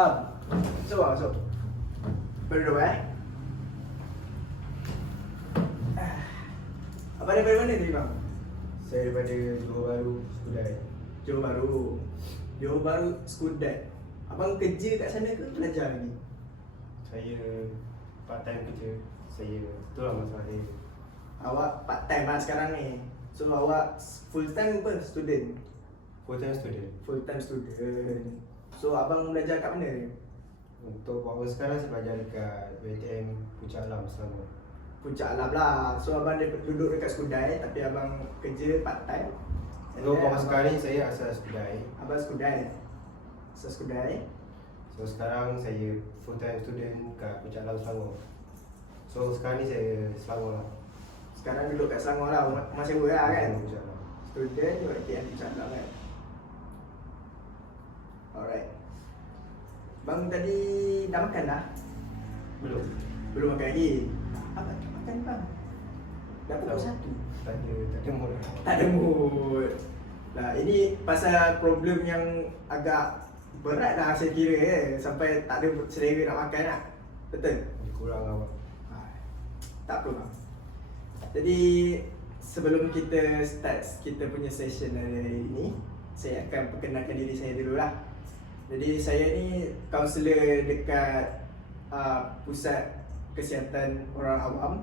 Masuk. Berdua Abang daripada mana tadi bang? Saya daripada Johor Bahru, Skudai. Johor Bahru, Skudai. Abang kerja kat sana ke belajar lagi? Saya part time kerja. Itulah masalah saya. Awak part time lah sekarang ni. So awak full time apa? Student? Full time student. Full time student. So abang belajar kat mana ni? Untuk awal sekarang saya belajar dekat UiTM Puncak Alam Selangor. Puncak Alam lah. So abang duduk dekat Skudai tapi abang kerja part time. Untuk awal sekarang ni saya asal Skudai. Abang Skudai. Asal Skudai. So sekarang saya full time student kat Puncak Alam Selangor. So sekarang ni saya Selangor lah. Sekarang duduk kat Selangor lah. Masih lah kan? Puncak Alam. Student UiTM Puncak Alam kan? Alright. Bang tadi dah makan dah? Belum makan lagi? Apa makan bang? Dah pukul 1. Tak ada mood. Tak ada mood. Nah, ini pasal problem yang agak berat lah saya kira sampai tak ada selera nak makan lah. Betul? Kurang awak. Tak apa bang. Jadi sebelum kita start kita punya session hari ini, saya akan perkenalkan diri saya dulu lah. Jadi saya ni kaunselor dekat Pusat Kesihatan Orang Awam.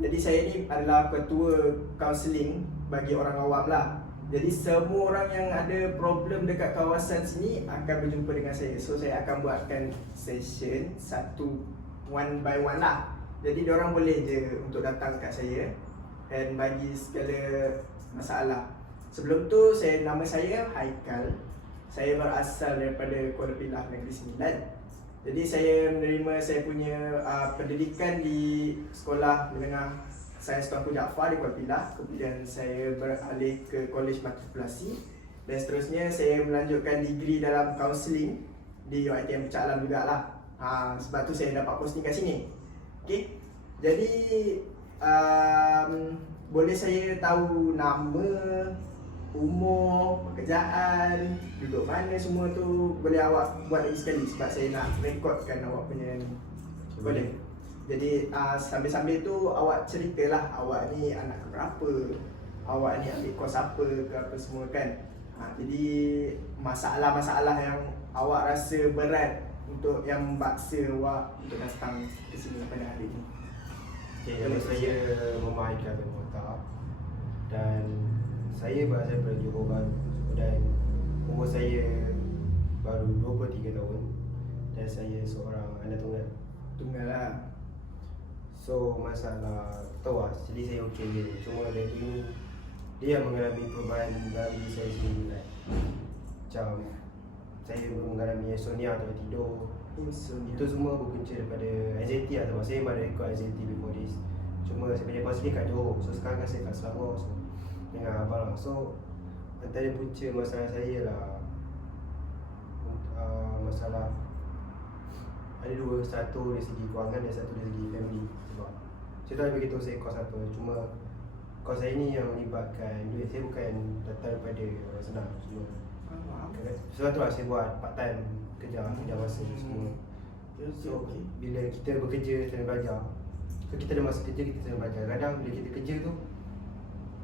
Jadi saya ni adalah ketua kaunseling bagi orang awam lah. Jadi semua orang yang ada problem dekat kawasan sini akan berjumpa dengan saya. So saya akan buatkan session satu one by one lah. Jadi diorang boleh je untuk datang kat saya dan bagi segala masalah. Sebelum tu nama saya Haikal. Saya berasal daripada Kuala Pilah Negeri Sembilan. Jadi saya menerima saya punya pendidikan di Sekolah Menengah Sains Tuanku Jaafar di Kuala Pilah. Kemudian saya beralih ke Kolej Matrikulasi. Dan seterusnya saya melanjutkan degree dalam kaunseling di UiTM Puncak Alam jugalah. Sebab tu saya dapat posting kat sini. Okay. Jadi boleh saya tahu nama, umur, pekerjaan, duduk mana semua tu boleh awak buat lagi sekali sebab saya nak rekodkan awak punya ni. Boleh? Jadi sambil-sambil tu awak ceritalah awak ni anak keberapa, awak ni ambil kos apa ke apa semua kan. Jadi masalah-masalah yang awak rasa berat untuk yang membaksa awak untuk datang ke sini pada hari ini. Okay, nama saya Muhammad Haikal bin Muhtar dan saya berasal daripada Johor Bahru dan umur saya baru 23 tahun dan saya seorang anak Tunggal lah. So masalah tahu lah, jadi saya okey je. Cuma dari dulu dia mengalami perubahan dalam diri saya sendiri like. Macam saya mengalami insomnia atau tidur. Itu semua berpunca daripada anxiety lah sebab saya memang ada record anxiety before this. Cuma saya punya counselling kat Johor, so sekarang kan saya kat Selangor, so dengan abang lah. So antara punca masalah saya lah masalah ada dua, satu dari segi kewangan dan satu dari segi family. Sebab saya tak boleh beritahu saya kos apa, cuma kos saya ni yang melibatkan duit saya bukan datang daripada orang senang semua. Sebab tu lah saya buat part time kerja masa tu semua. So bila kita bekerja kita belajar. So kita ada masa kerja kita belajar. Kadang bila kita kerja tu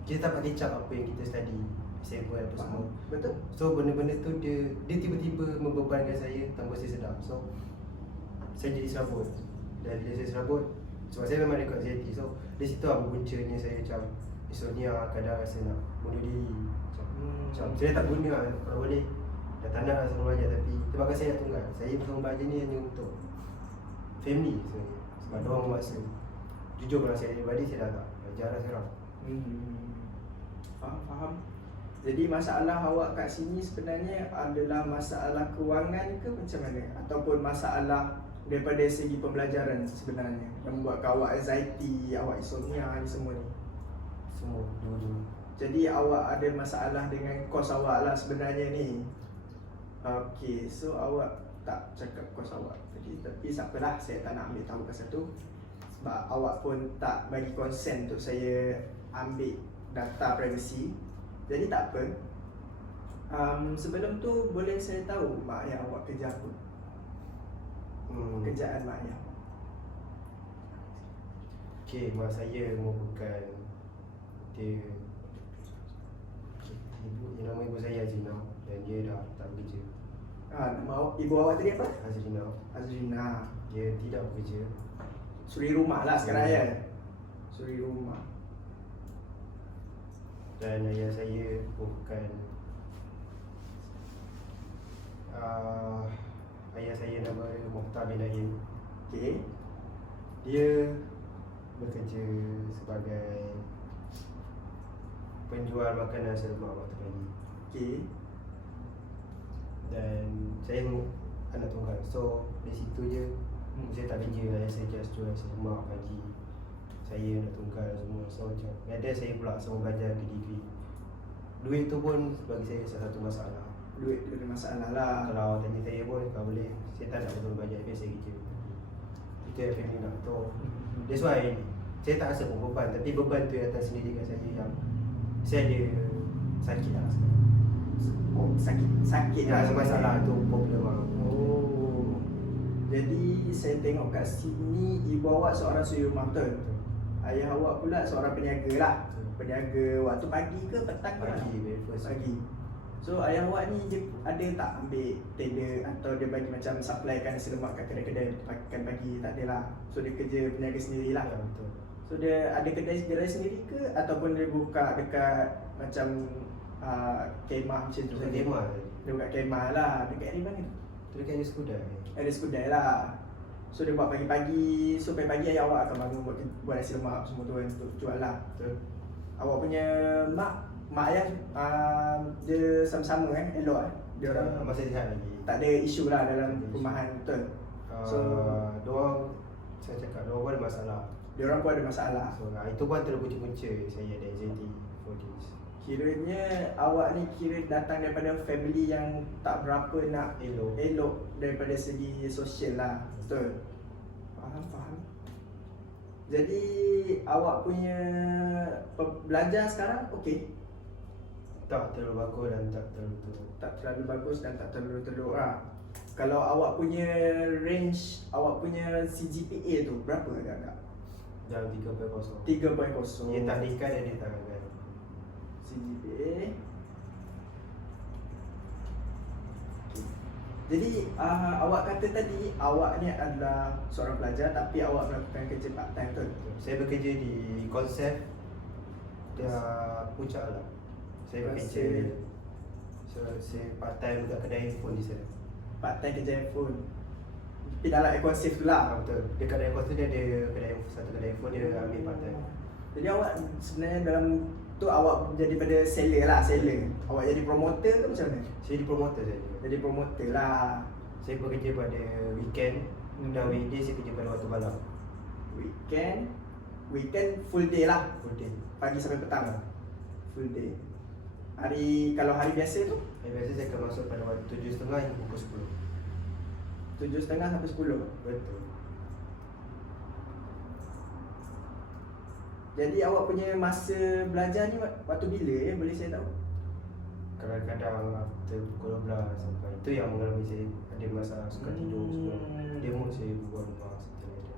kita tak dapat catch apa yang kita study, sampel apa semua. Betul. So benda-benda tu dia tiba-tiba membebankan saya tanpa saya sedar. So saya jadi serabut. Dan bila saya serabut, sebab saya memang dekat anxiety. So dari situ lah berpuncanya saya macam insomnia, kadang rasa nak bunuh diri. Macam saya tak guna lah kalau boleh. Dah tak nak lah sama belajar tapi terpaksa saya nak tunggal. Saya bersama belajar ni hanya untuk family sebenarnya. Sebab diorang memaksa. Jujur kalau saya daripada saya dah tak belajar lah sekarang. Faham. Jadi masalah awak kat sini sebenarnya adalah masalah kewangan ke macam mana? Ataupun masalah daripada segi pembelajaran sebenarnya yang membuatkan awak anxiety, awak insomnia ni semua ni? Semua, dua-dua. Jadi awak ada masalah dengan kos awak lah sebenarnya ni. Okay, so awak tak cakap kos awak tadi. Tapi siapalah, saya tak nak ambil tahu pasal tu. Sebab awak pun tak bagi konsen untuk saya ambil data privacy. Jadi tak apa. Sebelum tu boleh saya tahu mak ayah awak kerja apa? pekerjaan mak ayah? Okay, mak saya merupakan dia nama ibu saya Azina dan dia dah tak bekerja. Nama ibu awak tadi apa? Azrina. Azrina. Dia tidak bekerja. Suri rumah lah sekarang ya. Suri rumah. Dan ayah saya merupakan ayah saya nama Mukhtar bin Naim. Okay. Dia bekerja sebagai penjual makanan nasi lemak waktu pagi. Okay. Dan saya anak tunggal. So di situ je saya tak kerja. Ayah saya just jual nasi lemak pagi. Saya anak tunggal semua. So macam ada saya pula sama belajar ke degree. Duit tu pun bagi saya salah satu masalah. Duit tu ada masalah lah. Kalau tanya saya pun kalau boleh saya tak nak betul belajar biar saya kerja. Itu yang family nak tahu. That's why saya tak rasa pun beban, tapi beban tu yang datang sendiri dengan saya yang saya ada sakit lah sekarang. Oh, sakit lah Yang masalah tu problem lah. Oh. Jadi saya tengok kat sini ibu awak seorang suri rumah betul? Ayah awak pula seorang peniaga lah. Peniaga waktu pagi ke petang ke? Pagi, breakfast. Pagi. So ayah awak ni dia ada tak ambil tender atau dia bagi macam supplykan nasi lemak kat kedai-kedai makan pagi? Tak ada lah. So dia kerja peniaga sendirilah. Ya, betul. So dia ada kedai sendiri ke ataupun dia buka dekat macam kemah macam tu? Dekat kemah tadi. Dia buka kemah lah. Dekat area mana tu? Tu dekat East Kudai. Ada sekudai lah. So dia buat pagi-pagi. So pagi-pagi ayah awak akan bangun buat nasi lemak semua tu kan untuk jual lah. Betul. Awak punya mak ayah dia sama-sama elok dia orang masih sihat lagi. tak ada isu lah dalam perumahan betul. Diorang saya cakap diorang pun ada masalah. Dia orang pun ada masalah. So itu pun antara punca-punca saya ada anxiety for this. Kiranya awak ni kira datang daripada family yang tak berapa nak elok daripada segi sosial lah. Betul. Faham. Jadi awak punya belajar sekarang okey? Tak terlalu bagus dan tak terlalu teruk. Tak terlalu bagus dan tak terlalu teruk lah. Kalau awak punya range, awak punya CGPA tu berapa agak-agak? Dalam 3.0. 3.0. Dia tahnikan dan dia tangankan. CGPA. Jadi awak kata tadi awak ni adalah seorang pelajar tapi awak melakukan kerja part time tu. Saya bekerja di konsep dia puncak lah. Saya bekerja saya part time dekat kedai handphone di sana. Part time kerja handphone. Tapi dalam ekosif tu lah. Betul. Dekat kedai handphone tu dia ada satu kedai handphone dia ambil part time. Jadi awak sebenarnya dalam tu awak jadi pada seller lah, seller. Awak jadi promoter ke macam mana? Saya di promoter saja. Jadi promoter lah. Saya bekerja pada weekend dan weekday saya kerja pada waktu malam. Weekend full day lah. Full day. Pagi sampai petang. Full day. Kalau hari biasa tu? Hari biasa saya akan masuk pada waktu 7.30 hingga pukul 10. 7.30 sampai 10. Betul. Jadi awak punya masa belajar ni waktu bila ya? Boleh saya tahu? Kadang-kadang after pukul 12 sampai itu yang mengalami saya ada masa suka tidur semua. Dia pun saya buat rumah seperti ada.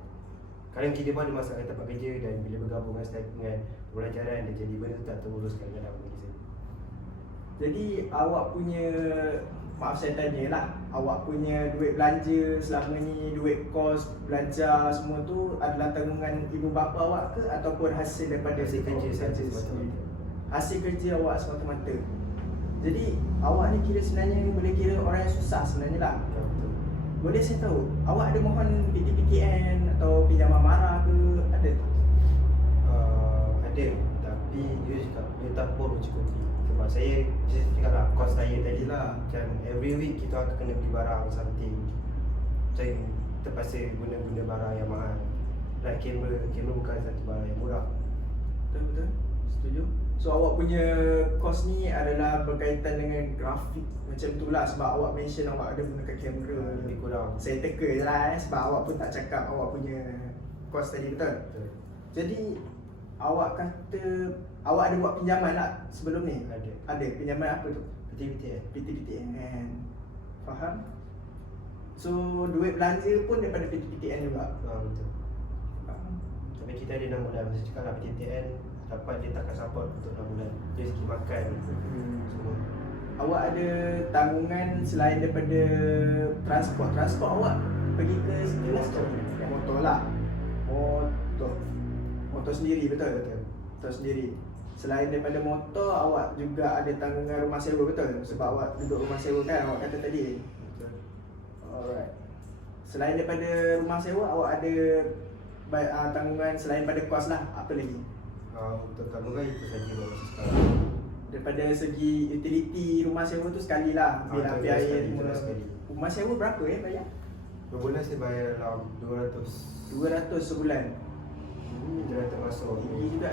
Kadang kita pun ada masalah tempat kerja dan bila bergabung dengan pelajaran dia jadi benda tu tak terurus kadang-kadang bagi saya. Jadi awak punya, maaf saya tanya lah, awak punya duit belanja selama ni, duit kos, belajar semua tu adalah tanggungan ibu bapa awak ke ataupun hasil daripada Hasil kerja saya sendiri? Hasil kerja awak semata-mata. Jadi awak ni kira sebenarnya boleh kira orang yang susah sebenarnya lah. Ya, betul. Boleh saya tahu, awak ada mohon PTPTN atau pinjaman mara ke? Ada tak? Ada, tapi dia cakap dia tak pun mencukupi. Sebab saya cakap lah, kos saya tadi lah macam every week kita akan kena beli barang something. Macam terpaksa guna barang yang mahal. Like kamera bukan satu barang yang murah. Betul, setuju. So awak punya kos ni adalah berkaitan dengan grafik macam tu lah. Sebab awak mention awak ada gunakan kamera. Lebih kurang. Saya teka je lah sebab awak pun tak cakap awak punya kos tadi, betul? Betul. Jadi awak kata awak ada buat pinjaman lah sebelum ni? Ada. Pinjaman apa tu? PTPTN. PTPTN. Faham? So duit belanja pun daripada PTPTN juga. Betul. Tapi kita ada 6 bulan. Saya cakap lah PTTN dapat dia takkan support untuk 6 bulan. Dari segi makan semua. Awak ada tanggungan selain daripada transport. Transport awak pergi ke situ lah macam mana? Yang motor lah. Motor sendiri, betul? Betul. Motor sendiri. Selain daripada motor, awak juga ada tanggungan rumah sewa, betul? Sebab awak duduk rumah sewa kan, awak kata tadi. Betul. Alright. Selain daripada rumah sewa, awak ada tanggungan selain pada kos lah. Apa lagi? Untuk tanggungan itu saja baru sekarang. Daripada segi utility rumah sewa tu sekali lah. Bil Betul, api air sekali, semua. sekali. Rumah sewa berapa bayar? Berbulan saya bayar dalam 200. 200 sebulan. Dia dah termasuk Tinggi juga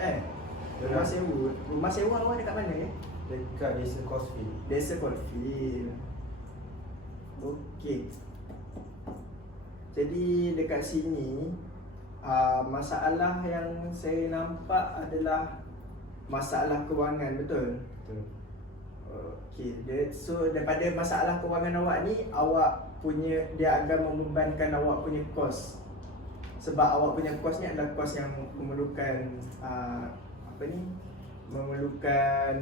Rumah sewa awak dekat mana dekat Desa Cosfield. Desa Coldfield. Okey. Jadi dekat sini masalah yang saya nampak adalah masalah kewangan, betul? Betul. Okey. So daripada masalah kewangan awak ni, awak punya dia akan membebankan awak punya kos. Sebab awak punya kos ni adalah kos yang memerlukan memerlukan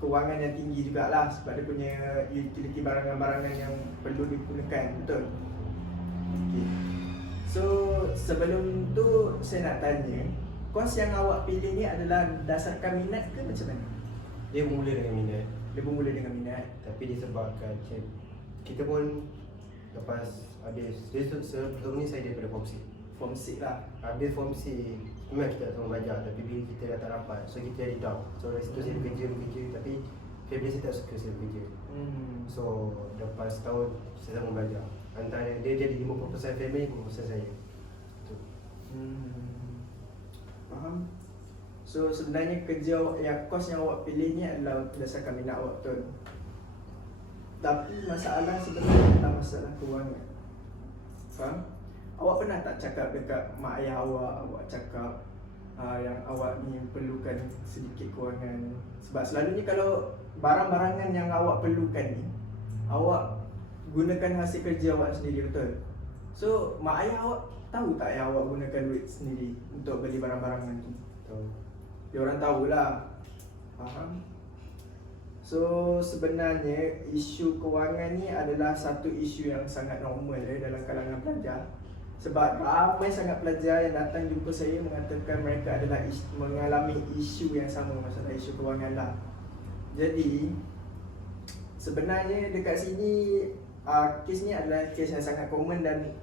kewangan yang tinggi jugalah, sebab dia punya utility barang-barangan yang perlu digunakan, betul? Okay. So sebelum tu saya nak tanya, kos yang awak pilih ni adalah berdasarkan minat ke macam mana? Dia bermula dengan minat. Dia bermula dengan minat. Tapi disebabkan kita pun lepas habis sebelum ni saya daripada Form 6. Form 6 lah. Habis Form 6 memang kita tak sama belajar, tapi bila kita dah tak dapat, so kita jadi down. So dari situ saya bekerja, tapi family saya tak suka saya bekerja. So lepas setahun saya sama belajar. Antara dia jadi 50% family, 50% saya. Tu. Faham? So sebenarnya kerja yang kos yang awak pilih ni adalah berdasarkan minat awak, betul? Tapi masalah sebenarnya adalah masalah kewangan. Faham? Awak pernah tak cakap dekat mak ayah awak cakap yang awak ni perlukan sedikit kewangan? Sebab selalunya kalau barang-barangan yang awak perlukan ni, awak gunakan hasil kerja awak sendiri, betul? So mak ayah awak tahu tak yang awak gunakan duit sendiri untuk beli barang-barangan tu? Tahu. Dia orang tahulah. Faham? So sebenarnya isu kewangan ni adalah satu isu yang sangat normal dalam kalangan pelajar. Sebab ramai sangat pelajar yang datang jumpa saya mengatakan mereka adalah mengalami isu yang sama, masalah isu kewangan lah. Jadi sebenarnya dekat sini kes ni adalah kes yang sangat common dan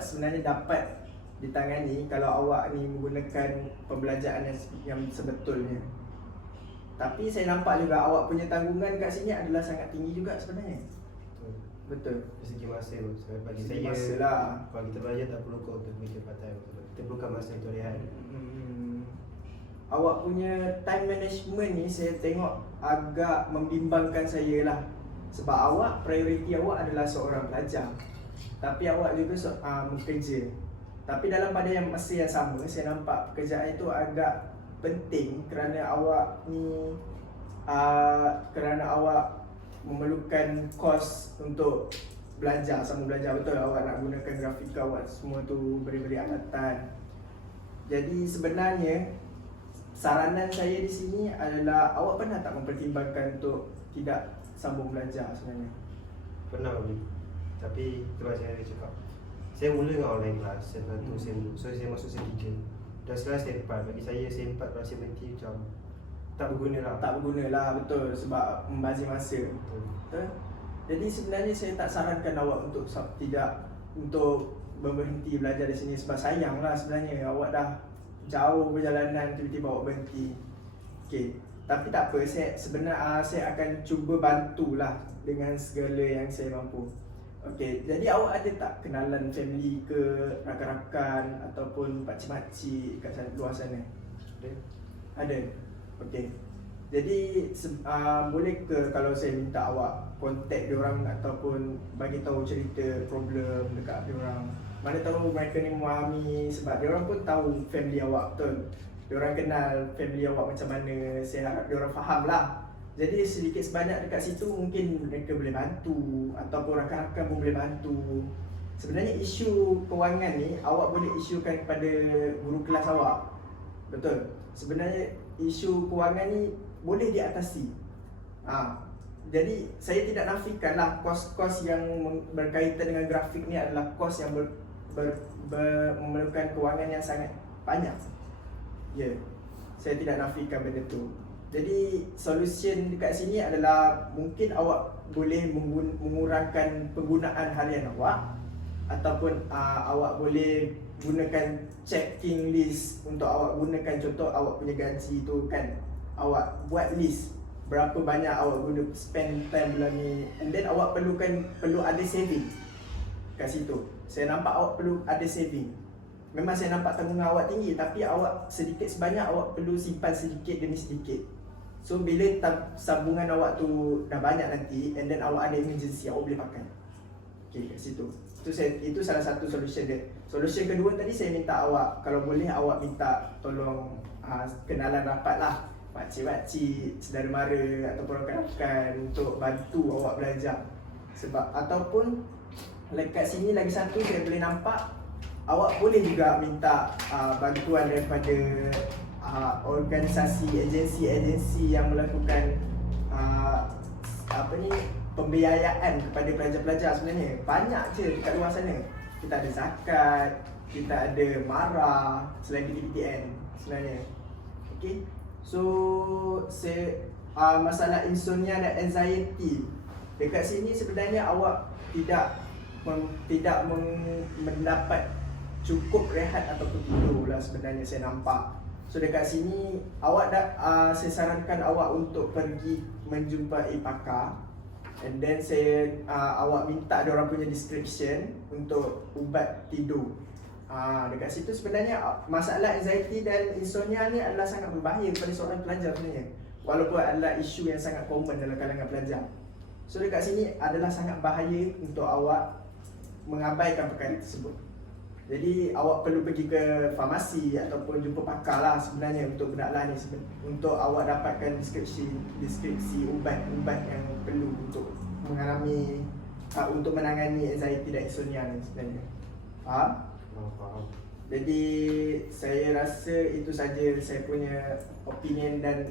sebenarnya dapat ditangani kalau awak ni menggunakan pembelajaran yang sebetulnya. Tapi saya nampak juga awak punya tanggungan kat sini adalah sangat tinggi juga sebenarnya. Betul. Dari segi masa bagi Segi saya masa lah. kalau kita belajar tak perlu kau untuk kerja part time. Kita perlukan masa untuk rehat. Awak punya time management ni saya tengok agak membimbangkan saya lah. Sebab awak, prioriti awak adalah seorang pelajar, tapi awak juga bekerja. Tapi dalam pada masa yang sama, saya nampak pekerjaan itu agak penting kerana awak ni kerana awak memerlukan kos untuk belajar, sama belajar, betul? Awak nak gunakan grafika awak semua tu, beri-beri alatan. Jadi sebenarnya saranan saya di sini adalah awak pernah tak mempertimbangkan untuk tidak sambung belajar sebenarnya? Pernah beli. Tapi itu macam saya cakap, saya mula dengan online class. Saya masuk sem 3. Dan sekarang sem 4. Bagi saya sem 4 kalau sem berhenti macam tak berguna lah. Tak berguna lah, betul, sebab membazir masa. Betul. Betul? Jadi sebenarnya saya tak sarankan awak untuk berhenti belajar di sini, sebab sayang lah sebenarnya awak dah jauh perjalanan tiba-tiba awak berhenti. Okey, tapi tak apa, saya akan cuba bantulah dengan segala yang saya mampu. Okey, jadi awak ada tak kenalan family ke, rakan-rakan ataupun pakcik-makcik kat luar sana? Ada. Okey. Jadi boleh ke kalau saya minta awak kontak diorang ataupun bagi tahu cerita problem dekat diorang? Mana tahu mereka ni memahami, sebab diorang pun tahu family awak, betul? Diorang kenal family awak macam mana. Saya harap diorang faham lah Jadi sedikit sebanyak dekat situ mungkin mereka boleh bantu ataupun rakan-rakan pun boleh bantu. Sebenarnya isu kewangan ni awak boleh isukan kepada guru kelas awak. Betul. Sebenarnya isu kewangan ni boleh diatasi. Jadi saya tidak nafikan lah kos-kos yang berkaitan dengan grafik ni adalah kos yang memerlukan kewangan yang sangat banyak. Ya, saya tidak nafikan benda tu. Jadi solution dekat sini adalah mungkin awak boleh mengurangkan penggunaan harian awak, ataupun awak boleh gunakan checking list untuk awak gunakan. Contoh awak punya gaji tu kan, awak buat list berapa banyak awak guna spend time bulan ni, and then awak perlu ada saving kat situ. Saya nampak awak perlu ada saving. Memang saya nampak tanggungan awak tinggi, tapi awak sedikit sebanyak awak perlu simpan sedikit demi sedikit. So bila sambungan awak tu dah banyak nanti, and then awak ada emergency, awak boleh pakai. Okay, kat situ. Itu salah satu solution dia. Solution kedua tadi saya minta awak, kalau boleh awak minta tolong kenalan rapat lah, pakcik-pakcik, saudara mara ataupun rakan-rakan untuk bantu awak belajar. Sebab ataupun dekat sini lagi satu saya boleh nampak, awak boleh juga minta bantuan daripada organisasi, agensi-agensi yang melakukan pembiayaan kepada pelajar-pelajar. Sebenarnya banyak je dekat luar sana. Kita ada zakat, kita ada MARA selain PTPTN sebenarnya. Okay. So masalah insomnia dan anxiety dekat sini sebenarnya awak tidak mendapat cukup rehat ataupun tidur lah sebenarnya saya nampak. So dekat sini awak saya sarankan awak untuk pergi menjumpai pakar, and then awak minta dia orang punya description untuk ubat tidur. Dekat situ sebenarnya masalah anxiety dan insomnia ni adalah sangat berbahaya kepada seorang pelajar sebenarnya, walaupun adalah isu yang sangat common dalam kalangan pelajar. So dekat sini adalah sangat bahaya untuk awak mengabaikan perkara tersebut. Jadi awak perlu pergi ke farmasi ataupun jumpa pakar lah sebenarnya untuk benda lah ni, untuk awak dapatkan deskripsi ubat-ubat yang perlu untuk untuk menangani anxiety dan insomnia ni sebenarnya. Faham? Jadi saya rasa itu saja saya punya opinion dan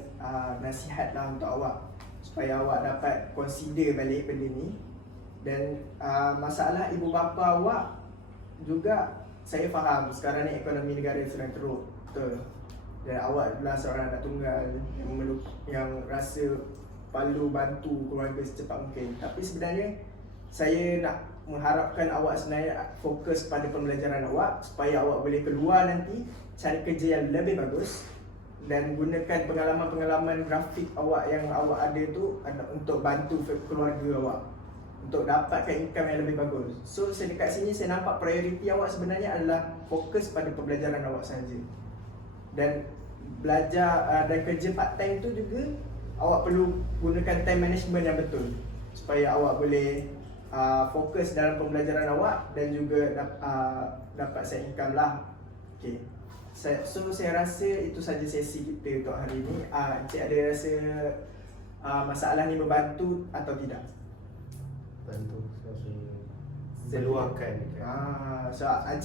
nasihat lah untuk awak, supaya awak dapat consider balik benda ni. Dan masalah ibu bapa awak juga, saya faham sekarang ni ekonomi negara sedang teruk, betul. Dan awak adalah seorang anak tunggal yang rasa perlu bantu keluarga secepat mungkin. Tapi sebenarnya saya nak mengharapkan awak sebenarnya fokus pada pembelajaran awak, supaya awak boleh keluar nanti cari kerja yang lebih bagus, dan gunakan pengalaman-pengalaman grafik awak yang awak ada tu untuk bantu keluarga awak, untuk dapatkan income yang lebih bagus. So dekat sini saya nampak prioriti awak sebenarnya adalah fokus pada pembelajaran awak saja. Dan belajar dan kerja part time tu juga awak perlu gunakan time management yang betul, supaya awak boleh fokus dalam pembelajaran awak dan juga dapat side income lah. Okay. So saya rasa itu saja sesi kita untuk hari ini. Encik ada rasa masalah ni membantu atau tidak? Bantu, meluangkan. So Encik